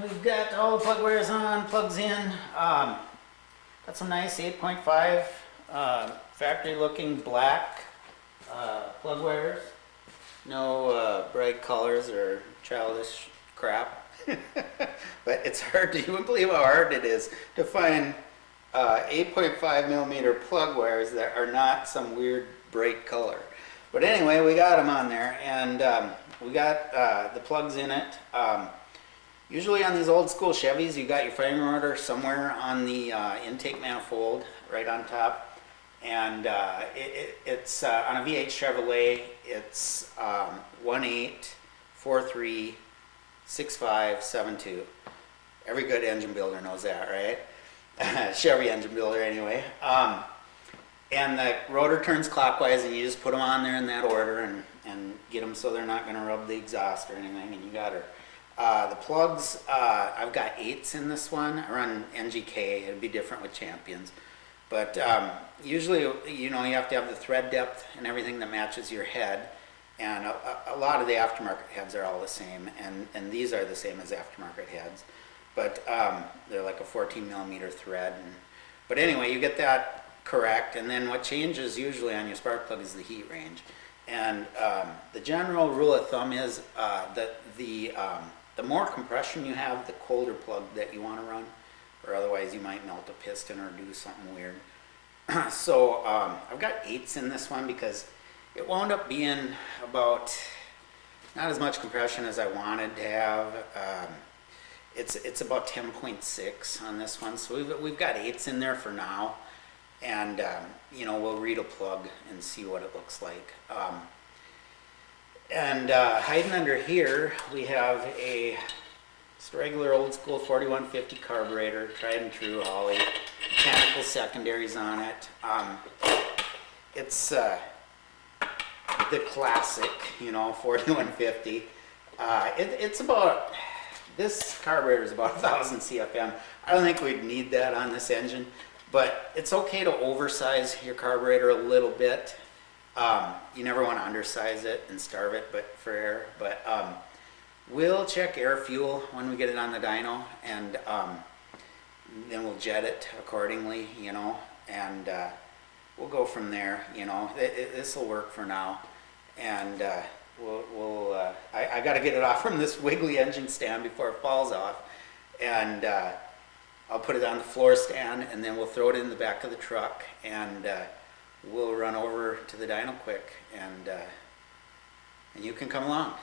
we've got all the plug wires on, plugs in. Got some nice 8.5 factory looking black plug wires. No bright colors or childish crap. But it's hard to, you wouldn't believe how hard it is to find 8.5 millimeter plug wires that are not some weird bright color. But anyway, we got them on there, and we got the plugs in it. Usually on these old school Chevys, you got your frame rotor somewhere on the intake manifold, right on top. And it's on a V8 Chevrolet, it's 18436572. Every good engine builder knows that, right? Chevy engine builder anyway. And the rotor turns clockwise, and you just put them on there in that order and get them so they're not going to rub the exhaust or anything, and you got her. The plugs, I've got 8s in this one. I run NGK. It'd be different with Champions. But usually, you know, you have to have the thread depth and everything that matches your head. And a lot of the aftermarket heads are all the same, and these are the same as aftermarket heads. But they're like a 14 millimeter thread. But anyway, you get that correct, and then what changes usually on your spark plug is the heat range. And the general rule of thumb is that the more compression you have, the colder plug that you want to run, or otherwise you might melt a piston or do something weird. So I've got 8s in this one because it wound up being about not as much compression as I wanted to have. It's about 10.6 on this one, so we've got 8s in there for now. And you know, we'll read a plug and see what it looks like. Hiding under here, we have a just regular old school 4150 carburetor, tried and true Holley, mechanical secondaries on it. It's the classic, you know, 4150. It's about, this carburetor is about 1,000 CFM. I don't think we'd need that on this engine. But it's okay to oversize your carburetor a little bit. You never want to undersize it and starve it for air. But we'll check air fuel when we get it on the dyno, and then we'll jet it accordingly, you know, and we'll go from there. You know, this will work for now, and I got to get it off from this wiggly engine stand before it falls off, and I'll put it on the floor stand, and then we'll throw it in the back of the truck, and we'll run over to the dyno quick, and you can come along.